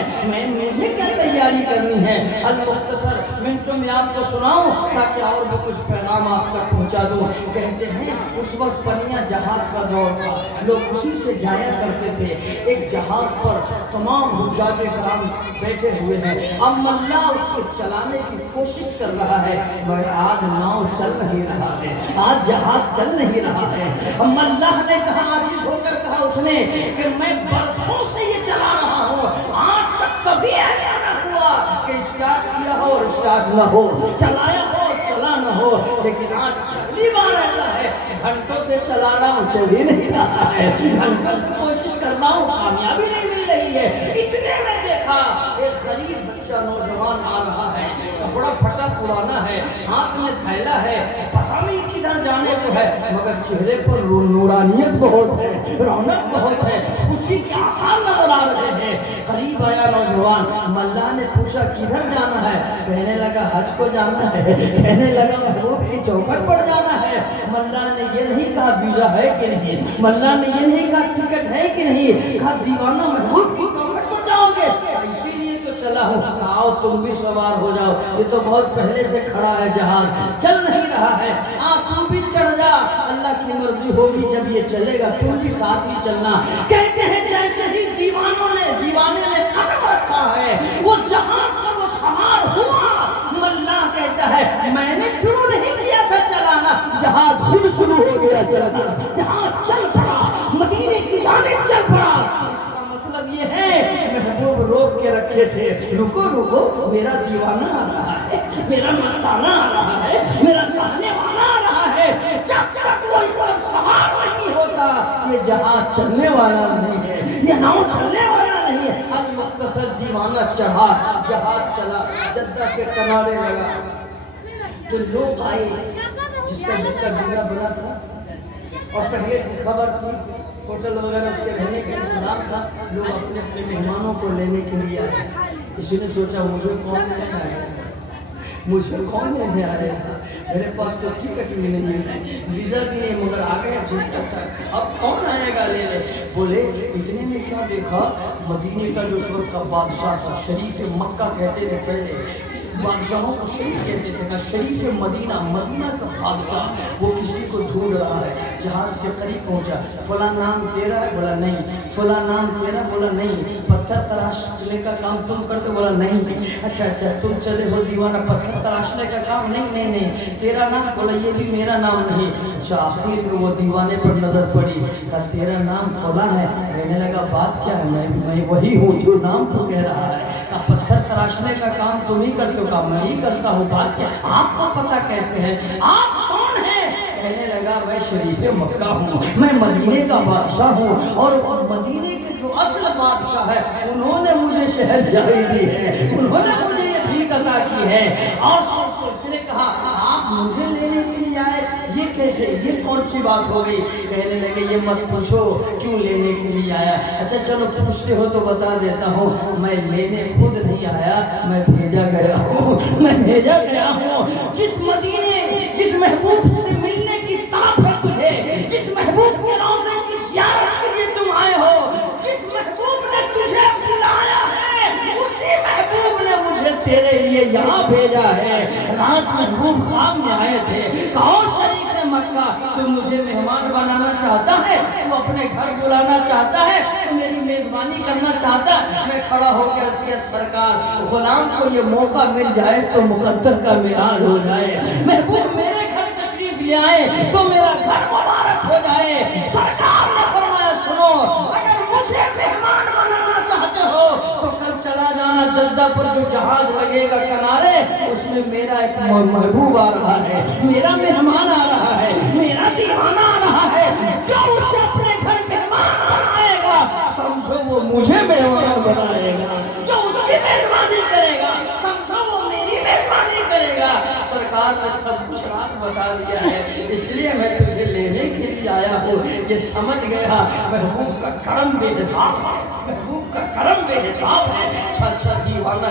मुझे क्या तैयारी करनी है। अल-मुख्तसर मिनटों में आपको सुनाऊं ताकि और भी कुछ पैगाम आप तक पहुँचा दूँ। कहते हैं उस वक्त पनिया जहाज का दौर था, लोग उसी से जाया करते थे। एक जहाज पर तमाम हुज्जाज कराम बैठे हुए हैं, अब अल्लाह उसको चलाने की कोशिश कर रहा है, मगर आज नाव चल नहीं रहा है, आज जहाज चल नहीं रहा है। अब अल्लाह ने कहा, आजिज़ होकर कहा उसने कि मैं बरसों से ये चला रहा हूँ, आज तक कभी ऐसा न हुआ कि स्टार्ट किया हो और स्टार्ट न हो, चलाया हो और चला न हो। लेकिन आज पहली बार ऐसा है, घंटों से चला रहा हूँ, चल ही नहीं रहा है, घंटों से कोशिश कर रहा हूँ, कामयाबी नहीं मिल रही है। इतने में देखा دیکھا ایک غریب بچہ نوجوان آ رہا ہے, کپڑا پھٹا پرانا ہے, ہاتھ میں تھیلا ہے, پتہ نہیں کدھر جانے کو ہے, مگر چہرے پر نورانیت بہت ہے, رونق بہت ہے, خوشی کے آثار نظر آ رہے ہیں. قریب آیا نوجوان, ملا نے پوچھا کدھر جانا ہے؟ کہنے لگا حج کو جانا ہے. کہنے لگا محبوب کی چوکھٹ پر جانا ہے. ملا نے یہ نہیں کہا ویزا ہے کہ نہیں, ملا نے یہ نہیں کہا ٹکٹ ہے کہ نہیں, کہا دیوانہ محبوب کی چوکھٹ پر جاؤ گے, اسی لیے تو چلا ہوں, آؤ تم بھی سوار ہو جاؤ, یہ تو بہت پہلے سے کھڑا ہے جہاز, چل نہیں رہا ہے, تو بھی چڑھ جا, اللہ کی مرضی ہوگی جب یہ چلے گا تم بھی ساتھ ہی چلنا. کہتے ہیں جیسے ہی دیوانے نے قدم رکھا ہے اس جہاز پر وہ سوار ہوا, ملا کہتا ہے میں نے شروع نہیں کیا تھا چلانا, جہاز خود شروع ہو گیا چلنا, جہاز چل پڑا, مدینے کی جانب چل پڑا. اس کا مطلب یہ ہے محبوب روک کے رکھے تھے, رکو رکو میرا دیوانہ آ رہا ہے, میرا مستانہ آ رہا ہے, میرا چاہنے والا آ رہا ہے. جب تک وہ اس پر سوار نہیں ہوتا یہ جہاز چلنے والا نہیں ہے, یہ ناؤ چلنے والا نہیں ہے. المختصر دیوانہ چڑھا, جہاز چلا, جدہ کے کنارے لگا تو لوگ آئے جس کا ویزا بنا تھا اور پہلے سے خبر تھی, ہوٹل وغیرہ اس کے رہنے کا انتظام تھا, لوگ اپنے اپنے مہمانوں کو لینے کے لیے آئے. کسی نے سوچا مجھے کون لینے آئے, مجھے کون لینے آئے, میرے پاس تو ٹکٹ بھی نہیں ہے, ویزا بھی نہیں, مگر آ گیا جدہ تک, اب کون آئے گا لے لے. بولے اتنے نے کیا دیکھا, مدینے کا جو اس وقت کا بادشاہ تھا, شریف مکہ کہتے تھے پہلے, بادشاہوں کو شریف کہتے تھے نا, شریف مدینہ, مدینہ کا بادشاہ, وہ کسی کو ڈھونڈ رہا ہے. جہاز کے قریب پہنچا, فلاں نام تیرا ہے؟ بولا نہیں. فلاں نام تیرا؟ بولا نہیں. پتھر تراشنے کا کام تم کرتے؟ بولا نہیں. اچھا تم چلے ہو دیوانہ, پتھر تراشنے کا کام؟ نہیں. تیرا نام؟ بولا یہ بھی میرا نام نہیں. اچھا آخر میں وہ دیوانے پر نظر پڑی, کہا تیرا نام فلاں ہے؟ کہنے لگا بات کیا ہے, میں وہی ہوں جو نام تو کہہ رہا ہے. کہا پتھر تراشنے کا کام تم ہی کرتے ہو؟ کہا میں ہی کرتا ہوں. بات کیا, آپ کو پتہ کیسے ہے, آپ کون ہیں؟ کہنے لگا میں شریف مکہ ہوں, میں مدینے کا بادشاہ ہوں, اور مدینے کے جو اصل بادشاہ ہے انہوں نے مجھے شہر جاری دی ہے, انہوں نے مجھے یہ بھیک عطا کی ہے. اور اس نے کہا آپ مجھے لینے کے لیے آئے, یہ کیسے, یہ کون سی بات ہو گئی؟ کہنے لگے یہ مت پوچھو کیوں لینے کے لیے آیا. اچھا چلو پوچھتے ہو تو بتا دیتا ہوں, میں لینے خود نہیں آیا, میں بھیجا گیا ہوں. جس مدینے, جس محبوب سے ملنے کی طلب ہے تجھے, جس محبوب کے روضے کی زیارت کے لیے تم آئے ہو, جس محبوب نے تجھے بلایا ہے, اسی محبوب نے مجھے تیرے لیے یہاں بھیجا ہے. رات محبوب خواب میں آئے تھے, کہو شریف مکہ تو مجھے مہمان بنانا چاہتا ہے, تو اپنے گھر بلانا چاہتا ہے, تو میری میزبانی کرنا چاہتا ہے. میں کھڑا ہو کے اس کے سرکار غلام کو یہ موقع مل جائے تو مقدر کا معراج ہو جائے. محبوب میرے گھر تشریف لے آئے تو میرا گھر مبارک ہو جائے. سرکار نے فرمایا سنو, اگر مجھے مہمان بنانا چاہتے ہو تو کل چلا جانا جدہ پر جو جہاز لگے گا کنارے, اس میں میرا ایک محبوب آ رہا ہے, میرا مہمان آ رہا ہے, میرا دیوانہ آ رہا ہے. جو اسے اپنے گھر مہمان بنائے گا سمجھو وہ مجھے مہمان بنائے گا, جو اس کی مہربانی کرے گا سمجھو وہ میری مہربانی کرے گا. سرکار نے سب کچھ رات بتا دیا ہے, اس لیے میں تجھے لینے کے لیے آیا ہوں. یہ سمجھ گیا محبوب کا کرم بے حساب ہے, محبوب کا کرم بے حساب ہے. اچھا دیوانہ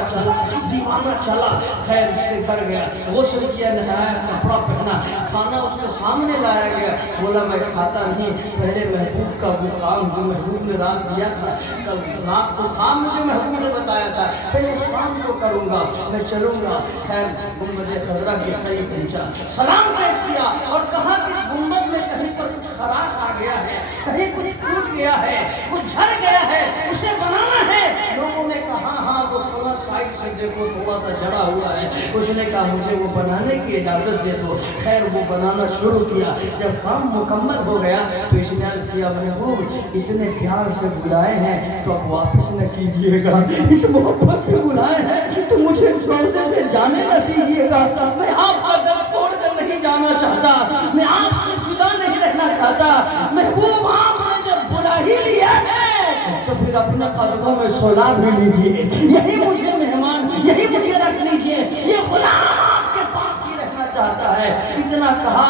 چلا, خیر اس کے گھر گیا, غسل کیا, نہایا, کپڑا پہنا, کھانا اس کے سامنے لایا گیا. بولا میں کھاتا نہیں, پہلے محبوب کا وہ کام جو محبوب نے رات دیا تھا, کل رات کو خام مجھے محبوب نے بتایا تھا, پہلے اس کام کو کروں گا, میں چلوں گا. خیر گنبد خضرا کے قریب پہنچا, سلام پیش کیا اور کہا کہ گنبد میں کہیں پر کچھ خراش آ گیا ہے, کہیں کچھ ٹوٹ گیا ہے, کچھ جھڑ گیا ہے, اسے بنانا ہے. لوگوں نے کہا ہاں وہ تھوڑا سائڈ سے دیکھو تھوڑا سا جڑا ہوا ہے. اس نے کہا مجھے وہ بنانے کی اجازت دے دو. خیر وہ بنانا شروع کیا. جب کام مکمل ہو گیا تو اس نے عرض کیا محبوب اتنے پیار سے بلائے ہیں تو اب واپس نہ کیجیے گا, اس محبت سے بلائے ہیں تو مجھے روزے سے جانے نہ دیجیے گا. میں آپ کا در چھوڑ کر نہیں جانا چاہتا, میں آپ سے جدا نہیں رہنا چاہتا. محبوب آپ نے جب بلا ہی لیا ہے تو پھر अपने कदमों में सुला भी लीजिए, यही मुझे मेहमान, यही मुझे रख लीजिए, ये खुदा आपके पास ही रहना चाहता है। इतना कहा,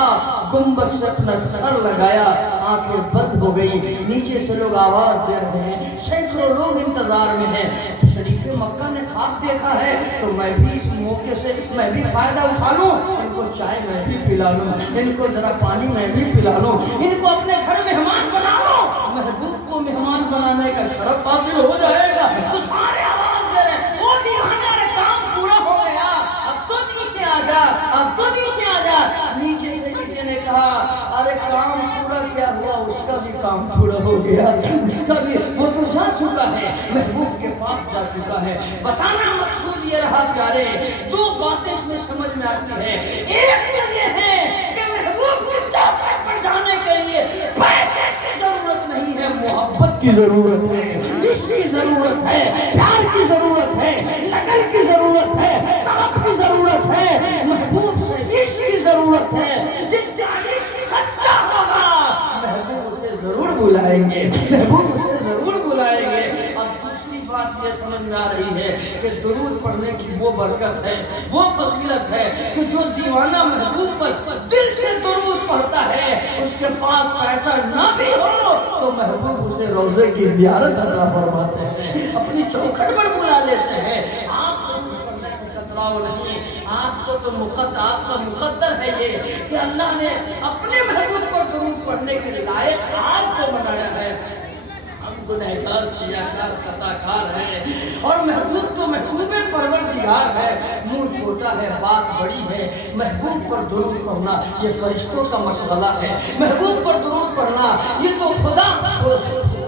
गुंबद से अपना सर लगाया, आंखें बंद हो गई। नीचे से लोग आवाज दे रहे हैं, सैकड़ों लोग इंतजार में हैं। तो शरीफ मक्का ने ख्वाब देखा है, तो मैं भी इस मौके से मैं भी फायदा उठा लूं, इनको चाय मैं भी पिला लूं, इनको जरा पानी मैं भी पिला लूं, इनको अपने घर मेहमान बना लो। महबूब को मेहमान बनाने का शरफ हासिल हो जाएगा। तो सारे आवाज दे रहे, वो दीवाना रे, काम पूरा हो गया, अब तो नीचे आ जा, अब तो नीचे आ जा। नीचे से किसी ने कहा, अरे काम पूरा क्या हुआ, उसका भी काम पूरा हो गया, उसका भी, वो तो जा चुका है, महबूब के पास जा चुका है। बताना मकसूद ये रहा प्यारे, दो बातें इसमें समझ में आती है। एक तो ये है कि महबूब के चौखट पर जाने के लिए पैसे की जरूरत नहीं है, मोहब्बत की जरूरत है, इश्क की जरूरत है, प्यार की जरूरत है, लगन की जरूरत है, तड़प की जरूरत है, महबूब से इश्क की जरूरत है। जिसका इश्क सच्चा होगा, महबूब उसे जरूर बुलाएंगे, महबूब उसे जरूर बुलाएंगे। और दूसरी बात ये समझ में आ रही है कि दुरूद पढ़ने की वो बरकत है, वो फजीलत है कि जो दीवाना महबूब पर दिल से दुरूद पढ़ता है, उसके पास पैसा ना भी हो तो महबूब उसे रोजे की ज़ियारत अता फरमाते हैं, अपनी चौखट पर बुला लेते हैं। आपको पढ़ने से कतराओ नहीं, आपको तो आपका मुकद्दर है ये कि अल्लाह ने अपने महबूब पर दुरूद पढ़ने के लायक आपको बनाया है। हम गुनहगार, सियाकार, खताकार हैं और महबूब तो महबूब परवरदिगार है। मुंह छोटा है, बात बड़ी है। महबूब पर दुरूद पढ़ना ये फरिश्तों का मशगला है। महबूब पर दुरूद पढ़ना ये तो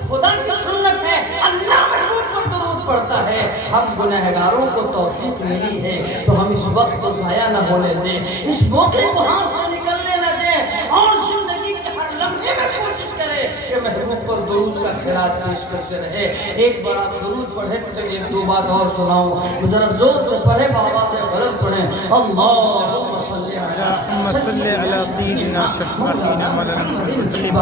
खुदा की सुन्नत है। अल्लाह महबूब पर दुरूद पढ़ता है। हम गुनहगारों को तौफीक मिली है तो हम इस वक्त को ज़ाया न होने दें, इस मौके को हाथ से निकलने न दें और जिंदगी के हर लम्हे में कोशिश करें कि महबूब पर दुरूद का खिरात पेश करते रहे। एक बार आप दुरूद पढ़े तो एक दो बात और सुनाऊं, जरा जोर से पढ़े, बाबा से गलत पढ़े। अल्लाहुम्मा सल्ली अला सय्यिदिना शफ़ीना मौलाना मुस्लिम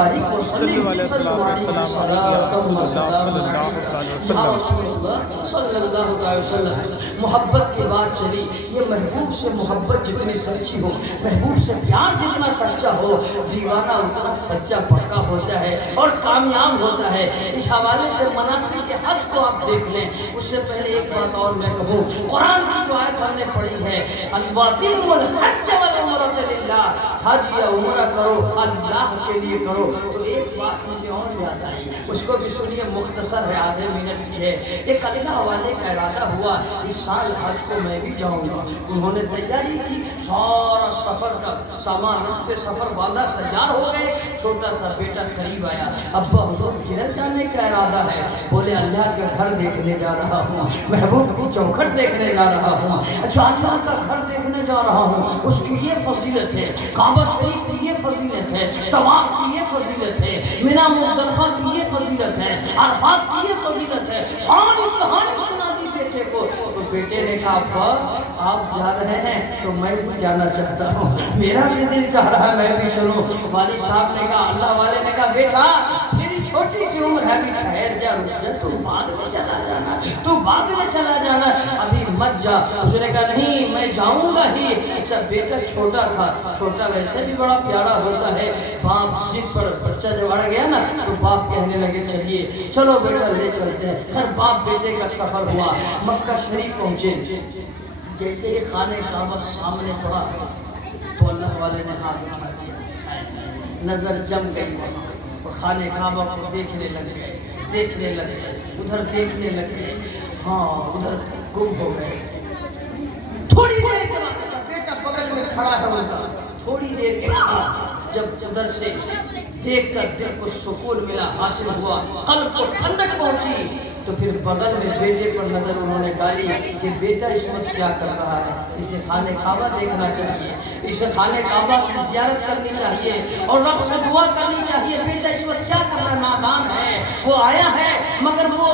सल्लल्लाहु अलैहि वसल्लम। मोहब्बत की बात चली, ये महबूब से मोहब्बत जितनी सच्ची हो, महबूब से प्यार जितना सच्चा हो, दीवाना उतना सच्चा पक्का होता है और कामयाब होता है। इस हवाले से मनासिक के हज को आप देख लें। उससे पहले एक बात और मैं कहूँ, कुरान की जो आयत हमने पढ़ी है, अल-वातिमुल हज्ज वल उम्रत लिल्लाह, हज या उम्रा करो अल्लाह के लिए करो। तो एक बात मुझे और याद आई, उसको भी सुनिए, मुख्तसर है, आधे मिनट की है। एक अल्लाह वाले का इरादा हुआ इस साल हज को मैं भी जाऊंगा। उन्होंने तैयारी की, सारा सफर का सामान रखते, सफर बांधा, तैयार हो गए। छोटा सा बेटा करीब आया, अब्बा हुजूर किधर जाने का इरादा है? बोले अल्लाह के घर देखने जा रहा हूँ, महबूब की चौखट देखने जा रहा हूँ। अच्छा, अल्लाह का घर देखने जा रहा हूँ, उसकी ये फजीलत है, काबा शरीफ की ये फजीलत है, तवाफ की ये फजीलत है, मिना मुज़दलिफा की ये फजीलत है, अरफात की ये फजीलत है। सारी कहानी सुना दी बेटे को। तो बेटे ने कहा अब्बा आप जा रहे हैं तो मैं भी जाना चाहता हूँ, मेरा भी दिल चाह रहा है मैं भी चलूँ। वालिद साहब ने कहा, अल्लाह वाले ने कहा, बेटा मेरी छोटी सी उम्र है, अभी ठहर जा, रुक जा, तू बाद में चला जाना, तू बाद में चला जाना, अभी मत जा। उसने कहा नहीं मैं जाऊंगा ही। अच्छा, बेटा छोटा था, छोटा वैसे भी बड़ा प्यारा होता है। बाप जिद पर, बच्चा जब अड़ गया ना तो बाप कहने लगे चलिए चलो बेटा ले चलते हैं। फिर बाप बेटे का सफर हुआ, मक्का शरीफ पहुंचे। जैसे ही खाने काबा सामने पड़ा तो अल्लाह वाले ने हाथ उठा दिया, नजर जम गई और खाने काबा को देखने लग गए, उधर देखने लग गए, हाँ उधर गुम हो गए। थोड़ी देर के बाद बेटा बगल में खड़ा है उनका, थोड़ी देर के बाद जब उधर से देखकर दिल को सुकून मिला, हासिल हुआ, कल्ब को ठंडक पहुंची, तो फिर बगल में बेटे पर नजर उन्होंने डाली कि बेटा इस वक्त क्या कर रहा है, इसे खाने काबा देखना चाहिए, इसे खाने काबा की ज़ियारत करनी चाहिए और रब से दुआ करनी चाहिए। बेटा इस वक्त क्या कर रहा है, नादान है, वो आया है मगर वो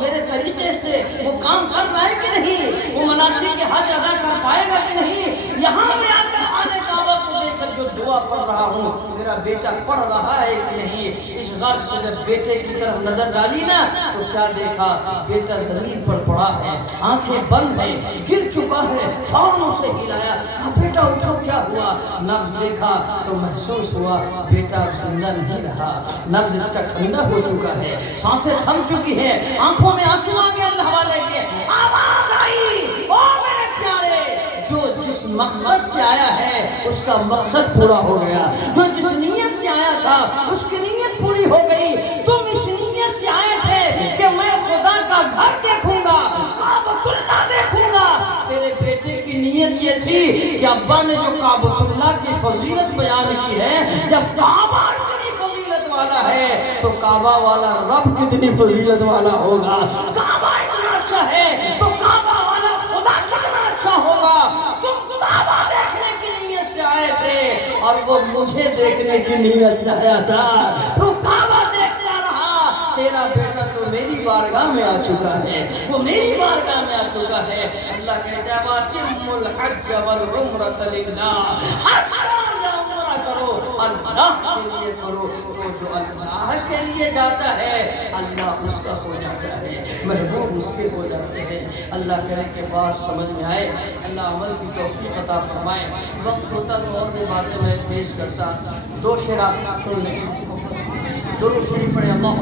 मेरे तरीके से वो काम कर रहा है कि नहीं, वो मनासिक के हज अदा कर पाएगा कि नहीं। यहाँ मैं आकर खाने काबा को देखकर जो दुआ पढ़ रहा हूँ, मेरा बेटा पढ़ रहा है कि नहीं, इस غرض سے جب بیٹے کی طرف نظر ڈالی نا تو کیا دیکھا؟ بیٹا زمین پر پڑا ہے، آنکھیں بند ہیں، گر چکا ہے، فوراً اسے ہلایا، کہا بیٹا اٹھو کیا ہوا؟ نبض دیکھا تو محسوس ہوا بیٹا زندہ نہیں رہا، نبض اس کا ٹھنڈا ہو چکا ہے، سانسیں تھم چکی ہے، آنکھوں میں آنسو آ گئے اللہ والے کے، آواز آئی او میرے پیارے، جو جس مقصد سے آیا ہے اس کا مقصد پورا ہو گیا، جو جس نیت سے آیا تھا اس کی نیت پوری ہو گئی، تم اس نیت سے آئے تھے کہ میں خدا کا گھر دیکھوں گا، کعبۃ اللہ دیکھوں گا، تیرے بیٹے کی نیت یہ تھی کہ ابا نے جو کعبۃ اللہ کی فضیلت بیان کی ہے، جب کعبہ اتنی فضیلت والا ہے تو کعبہ والا رب کتنی فضیلت والا ہوگا، کعبہ اتنا اچھا ہے تو کعبہ والا خدا کتنا اچھا ہوگا، تم کعبہ دیکھنے کی نیت سے آئے تھے اور وہ مجھے دیکھنے کی نیت سے آیا تھا، تو کعبہ دیکھتا رہا، تیرا بیٹا تو میری بارگاہ میں آ چکا ہے، وہ میری بارگاہ میں آ چکا ہے۔ اللہ کہتا ہے وَأَتِمُّ الْحَجَّ وَالْعُمْرَةَ لِلَّهِ، حج کرو یا عمرہ کرو اللہ کے لیے کرو، وہ جو اللہ کے لیے جاتا ہے اللہ اس کا ہو جاتا ہے، محبوب اس کے ہو جاتے ہیں۔ اللہ کرے کہ بات سمجھ میں آئے، اللہ عمل کی توفیق عطا فرمائے۔ وقت ہوتا تو اور بھی باتیں میں پیش کرتا، دو شعر آپ سن لیں، درود شریف پڑھیں، اللہم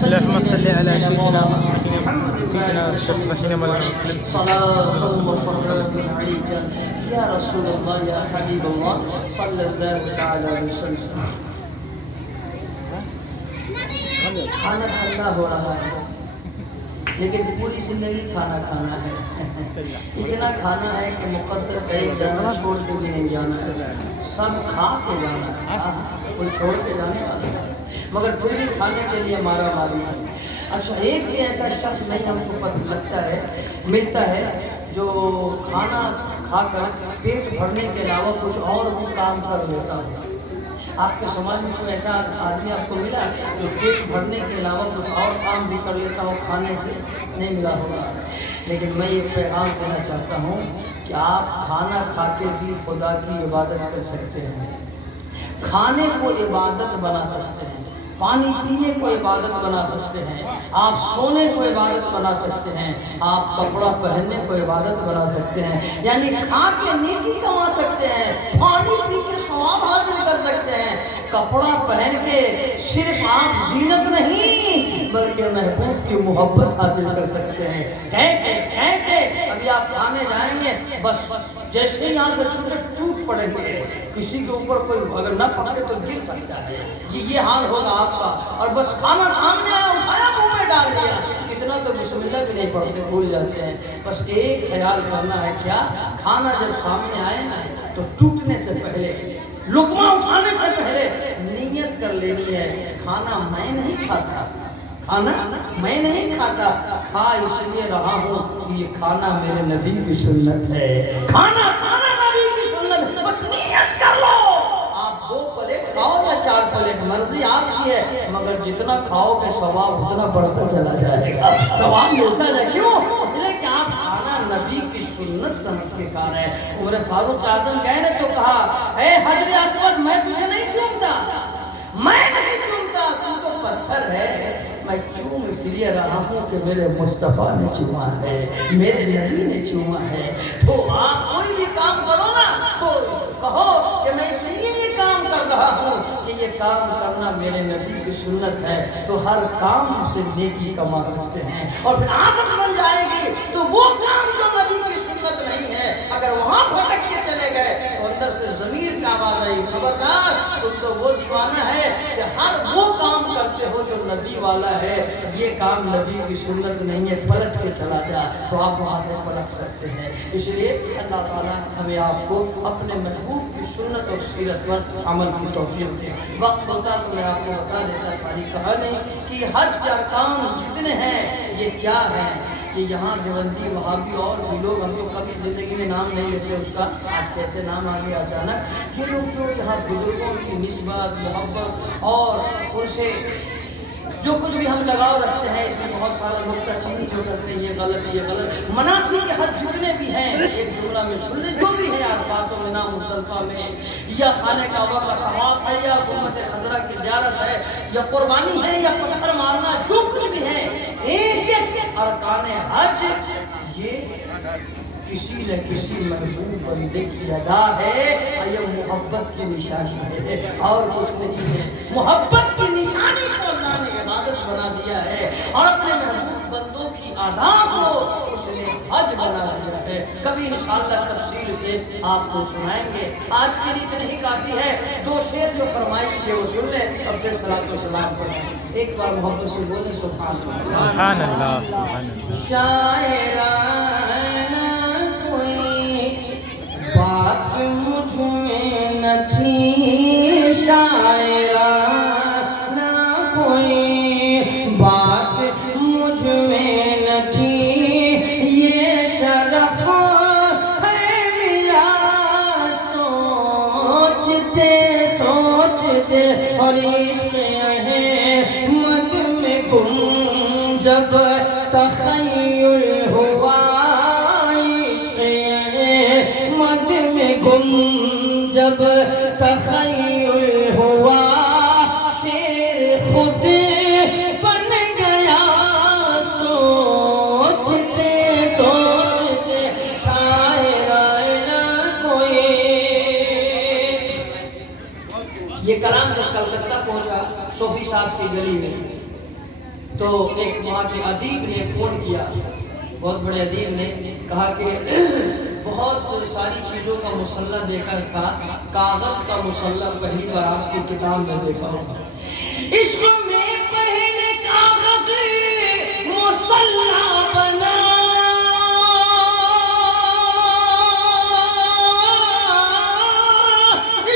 صلی اللهم صل على سيدنا محمد سيدنا الشفيع مولانا مسلم صلاة وسلام عليك يا رسول الله يا حبيب الله صلى الله تعالى عليه وسلم۔ کھانا ٹھنڈا ہو رہا ہے لیکن پوری زندگی کھانا کھانا ہے، اتنا کھانا ہے کہ مقدر کہیں جانا چھوڑ کے بھی نہیں جانا ہے، سب کھا کے جانا ہے، کوئی چھوڑ کے جانے والا ہے، مگر پھر بھی کھانے کے لیے مارا ماری ہے۔ اچھا ایک بھی ایسا شخص نہیں ہم کو پتہ لگتا ہے ملتا ہے جو کھانا کھا کر پیٹ بھرنے کے علاوہ کچھ اور بھی کام کر لیتا ہے۔ آپ کے سماج میں کوئی ایسا آدمی آپ کو ملا جو پیٹ بھرنے کے علاوہ کچھ اور کام بھی کر لیتا ہو؟ کھانے سے نہیں ملا ہوگا، لیکن میں یہ پیغام دینا چاہتا ہوں کہ آپ کھانا کھا کے بھی خدا کی عبادت کر سکتے ہیں، کھانے کو عبادت بنا سکتے ہیں، پانی پینے کو عبادت بنا سکتے ہیں، آپ سونے کو عبادت بنا سکتے ہیں، آپ کپڑا پہننے کو عبادت بنا سکتے ہیں، یعنی کھا کے نیکی کما سکتے ہیں، پانی پی کے ثواب حاصل کر سکتے ہیں، کپڑا پہن کے صرف آپ زینت نہیں بلکہ محبوب کی محبت حاصل کر سکتے ہیں۔ کیسے کیسے؟ ابھی آپ کھانے جائیں گے، بس جیسے یہاں سے چھوٹے ٹوٹ پڑیں گے، کسی کے اوپر کوئی اگر نہ پکڑے تو گر سکتا ہے، یہ حال ہوگا آپ کا، اور بس کھانا سامنے آیا اٹھایا منہ میں ڈال دیا، کتنا تو بسم اللہ بھی نہیں پڑھتے، بھول جاتے ہیں۔ بس ایک خیال کرنا ہے کیا، کھانا جب سامنے آئے نا تو ٹوٹنے سے پہلے، لقمہ اٹھانے سے پہلے نیت کر لینی ہے کھانا میں نہیں کھاتا، کھانا میں نہیں کھاتا، کھا اس لیے رہا ہوں کہ یہ کھانا میرے نبی کی سنت ہے، کھانا کھانا نبی کی سنت، بس نیت کر لو، آپ 2 پلیٹ کھاؤ یا 4 پلیٹ مرضی آپ کی ہے، مگر جتنا کھاؤ گے ثواب اتنا بڑھتا چلا جائے گا، ثواب ملتا جائے، کیوں؟ اس لیے کہ آپ کھانا نبی کی سنت سمجھ کے کھا رہے ہیں۔ عمر فاروق اعظم گئے نے تو کہا اے حجر اسود میں تجھے نہیں چومتا، میں نہیں چومتا، تو تو پتھر ہے، میں چوم اس لیے رہا ہوں کہ میرے مصطفیٰ نے چوما ہے، میرے نبی نے چوما ہے۔ تو آپ کوئی بھی کام کرو نا تو کہو کہ میں اس لیے یہ کام کر رہا ہوں کہ یہ کام کرنا میرے نبی کی سنت ہے، تو ہر کام سے نیکی کما سکتے ہیں، اور پھر عادت بن جائے گی تو وہ کام جو نبی کی سنت نہیں ہے اگر وہاں بھٹک کے چلے گئے تو اندر سے ضمیر سے آواز آئی خبردار تم تو وہ دیوانہ ہے کہ ہر وہ کام کرتے ہو جو نبی والا ہے، یہ کام نبی کی سنت نہیں ہے، پلٹ کے چلا جا، تو آپ وہاں سے پلٹ سکتے ہیں۔ اس لیے اللہ تعالیٰ ہمیں آپ کو اپنے محبوب کی سنت اور سیرت پر عمل کی توفیق دے۔ وقت ہوتا تو میں آپ کو بتا دیتا ساری کہانی کہ حج کے ارکان جتنے ہیں یہ کیا ہے، کہ یہاں دیوبندی وہابی اور بھی لوگ، ہم تو کبھی زندگی میں نام نہیں لیتے اس کا، آج کیسے نام آ گیا اچانک، یہ لوگ جو یہاں بزرگوں کی نسبت محبت اور ان سے جو کچھ بھی ہم لگاؤ رکھتے ہیں، اس میں بہت سارے نکتہ چینی جو کرتے ہیں، یہ غلط یہ غلط، مناسک کے حج جتنے بھی ہیں ایک جملہ میں سن لیں، جو بھی ہے عرفات و منا مزدلفہ میں، یا خانہ کعبہ کا طواف ہے، یا حکومت خضرہ کی जियारत है या कुर्बानी है या पत्थर मारना, जो कुछ भी है, एक एक अरकान हज ये किसी न किसी महबूब बंदे की अदा है और ये मोहब्बत की निशानी है और कुछ नहीं है। मोहब्बत की निशानी को अल्लाह ने इबादत बना दिया है और अपने महबूब बंदों की अदा को उसने हज बना दिया है। कभी इंशाअल्लाह तफसील से आपको सुनाएंगे। आज के लिए इतना ही काफी है। दो शेर जो फरमाइश किए वो सुन ले और फिर सलात व सलाम पढ़ें। एक बार मोहब्बत से बोले सुभान अल्लाह। सुभान अल्लाह, सुभान अल्लाह। शायराना कोई बात मुझ में न थी, शायराना कोई बात मुझ में न थी, ये शरफ है मिला सोचते सोचते और इश्क़ है मद में गुम जब तख़य्युल हुआ, इश्क़ है मद में गुम जब तख़य्युल हुआ, शेर खुद बन गया सोचते सोचते, शायराना कोई। ये कलाम जब कलकत्ता पहुंचा सोफी साहब की गली में, तो एक वहाँ के अदीब ने फ़ोन किया, बहुत बड़े अदीब ने कहा कि बहुत सारी चीज़ों का मुसल्ला देखा था, कागज़ का मुसल्ला पहली बार आपकी किताब में देखा होगा। इश्क़ में पहले कागज़ मुसल्ला बना,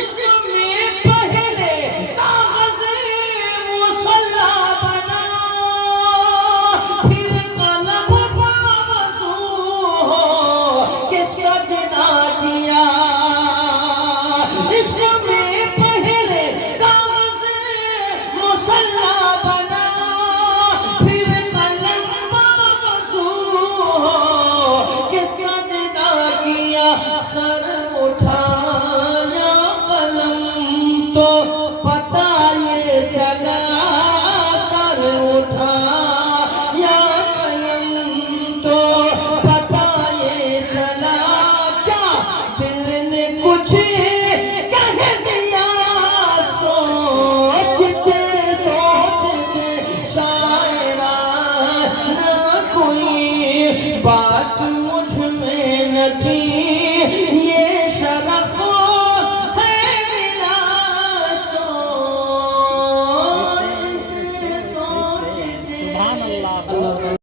इश्क़ में पहले कागज़ मुसल्ला बना, फिर कलम बावज़ू हो के सजदा किया। इश्क़ में पहले कागज़ मुसल्ला बना, फिर कलम बावज़ू हो के सजदा किया। सर उठाया कलम तो पता ये चला, सर उठाया कलम तो पता ये चला, क्या दिल ने कुछ कह दिया सोचते सोचते, शायराना कोई बात मुझ में न थी,